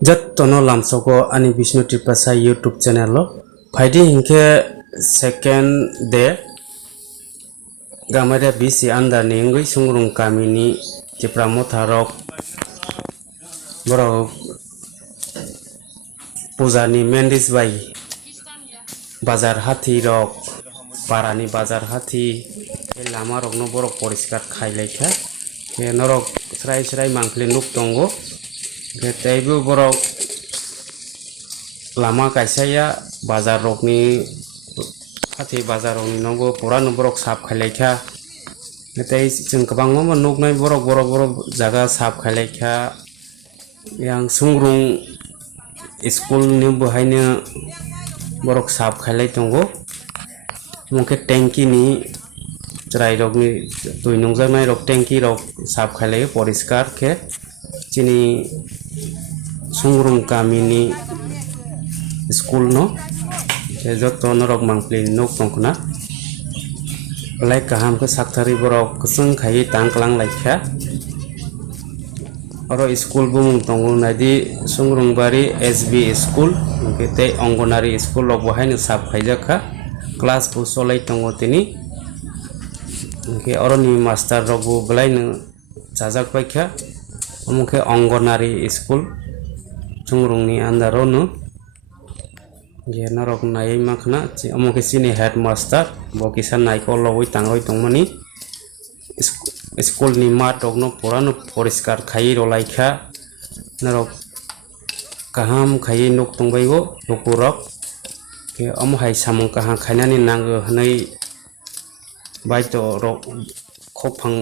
जत्तनो लामसको अनि Vishnu Tripasa YouTube channel फाइदि हिंखे सेकेंड डे गामारिया बिसि आन्दारनि इंगै सुंग्रुं गामिनि तिप्रा मोथारक बरक पूजानि मेन्दिस बाई बाजार हाथी रक पारानि बाजार हाथी लामा रकनो बरक परिष्कार खाइलायखा के नरक स्राय स्राय मांखलि नुक दंगो के तैबो बरक लामा कायसाया बाजार रकनि हाथी बाजार रकनि नंगो पुरानो बरक साफ खाइलायखा नाथाय जों गोबां नुकनाय बरक जागा साफ खाइलायखा yang sungrung स्कूल नि बहायनो बरक साफ खाइलाय दंगो मके टेंकी नि जराय रकनि दुइ नंजानाय रक टेंकी रक साफ खाइलाय परिष्कार के चिनि सुंग्रुं गामिनि स्कूल न जतन रक मांखलि नुक दंखना बलाय गाहाम के साकथारि बरक कसं खाइ तांकलां लायखा और स्कूल बुंग दंगो नायदि सुंग्रुंबारि एसबी स्कूल ते अंगनारी स्कूल रक बहायनो साफ खाइजाखा क्लास बु सलाय दंगो तिनि के अरनि मास्टर रक बु बलायनो जाजाक बायखा अमुके अंगनारी स्कूल सुंग्रुंनि आन्दारावनो ये नरक नायै माखना अमुके सिनि हेड मास्टर बकिसा नायको लवै तांगै दंमनि स्कूल नि माट रकनो पुरानो परिष्कार खाइ रलायखा नरक गाहाम खाइ नुक दंबायगो लुकुरक के अमहाय सामं काहा खायनानि नांगो हनै बायतो रक खोफां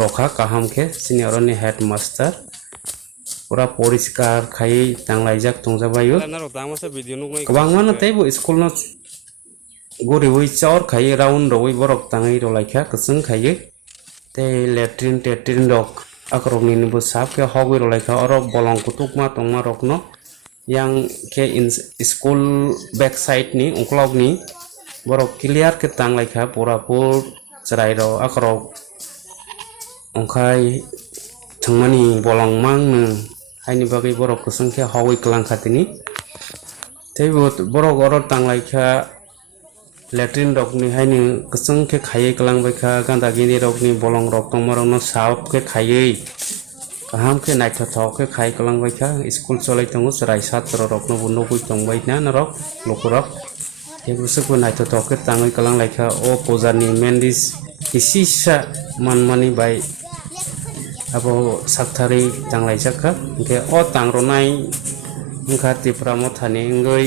रखा गाहाम के सिनियरनि हेड मास्टर पूरा परिष्कार खाइ तांलायजाक दंजाबायो गोबाङानो तैबो स्कूल न गरिबै चावर खाइ राउन्ड रवै बरक ताङै रलायखा कसं खाइ ते लेट्रिन टेट्रिन रक अकरकनि नुबो साफ के हगै रलायखा और बलं कुतुकमा तंगमा रकनो yang ke in school back side ni ungklok ni borok clear ke tanglaikha purapur cerai ro akrok ongkai thangmani bolong mang nu haini bagai borok kusangkhe hawai klang khatini teibo borok oro tanglaikha latrine rok ni haini kusangkhe khayai klang baikha ganda gini rok ni bolong rok tongmarok no saaf ke khayai kaham ke naithothok ke khai kalang baikha school cholai tongo charai chatra rok no buno bui tongbai na narok lokurok ebusuk naithothok ke tangai kalang laikha o pujani mendis isisa manmani bai abo sakthari tanglai jakha ke o tangronai ngkha tipramo thani ngoi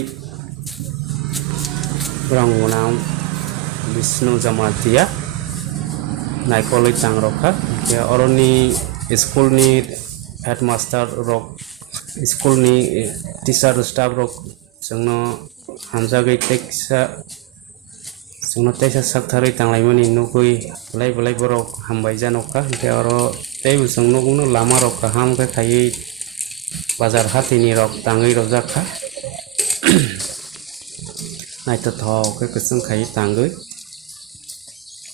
rangmunam Vishnu Jamatia naikoloi tangrokha ke oroni school नि headmaster रक school नि teacher staff रक जोंनो हामजागै तेक्सा साकथारै तांलायमनि नुगै बलाय बरक हामबाय जानोखा ओमफ्राय आरो तैबो जोंनो लामा रक हामखै खायै बाजार हाथिनि रक ताङै रजाखा नायथथकै कसं खायै ताङै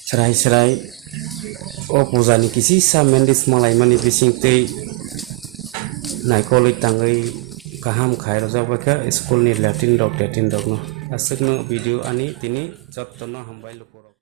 serai o pujani kisi sa mendis malai mani bising tei naikoli tangai kaham khai rojak school ni latin dok no asakno video ani tini jottono hambai